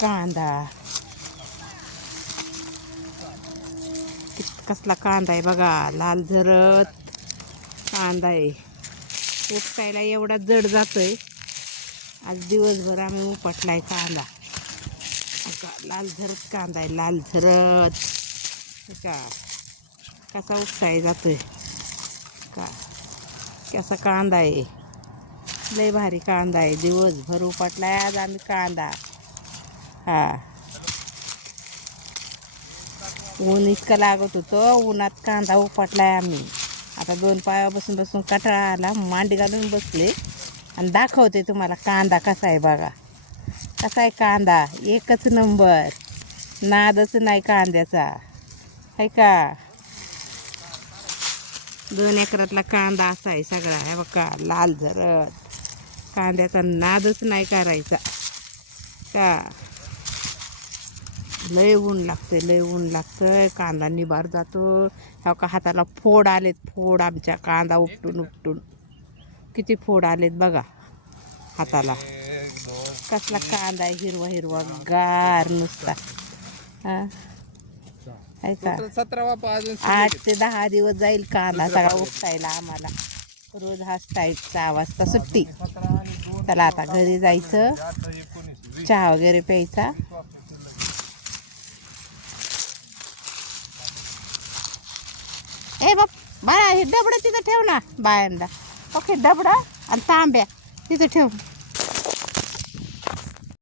कांदा. कसला कांदा आहे बघा लाल झरत कांदा आहे. उपटायला एवढा जड जातोय. आज दिवसभर आम्ही उपटला आहे कांदा लाल झरत कांदा आहे लाल झरत. का कसा उपटाय जातोय? का कसा कांदा आहे? लय भारी कांदा आहे दिवसभर उपटलाय आज आम्ही कांदा. हां. ऊन इतकं लागत होतं उन्हात कांदा उपटलाय आम्ही. आता दोन पाया बसून बसून कटाळा आला मांडी घालून बसले. आणि दाखवते तुम्हाला कांदा कसा आहे बघा. कसा आहे कांदा? एकच नंबर. नादच नाही कांद्याचा. आहे का? दोन एकरातला कांदा असा आहे सगळा. आहे बघा लाल झरत. कांद्याचा नादच नाही करायचा. का? लय ऊन लागतंय लय ऊन लागतंय. कांदा निभार जातो. ह्या का हाताला फोड आलेत फोड आमच्या कांदा उपटून उपटून. किती फोड आलेत बघा हाताला. कसला कांदा आहे हिरवा हिरवा गार नुसता. हा? आहे सतरावा आठ ते दहा दिवस जाईल कांदा सगळा उपटायला आम्हाला. रोज हा टाईप सहा वाजता सुट्टी. चला आता घरी जायचं. चहा वगैरे प्यायचा. ए बाप बाळा हे दबडं तिथं ठेव ना बायांदा ओके दबडा आणि तांब्या तिथं ठेव.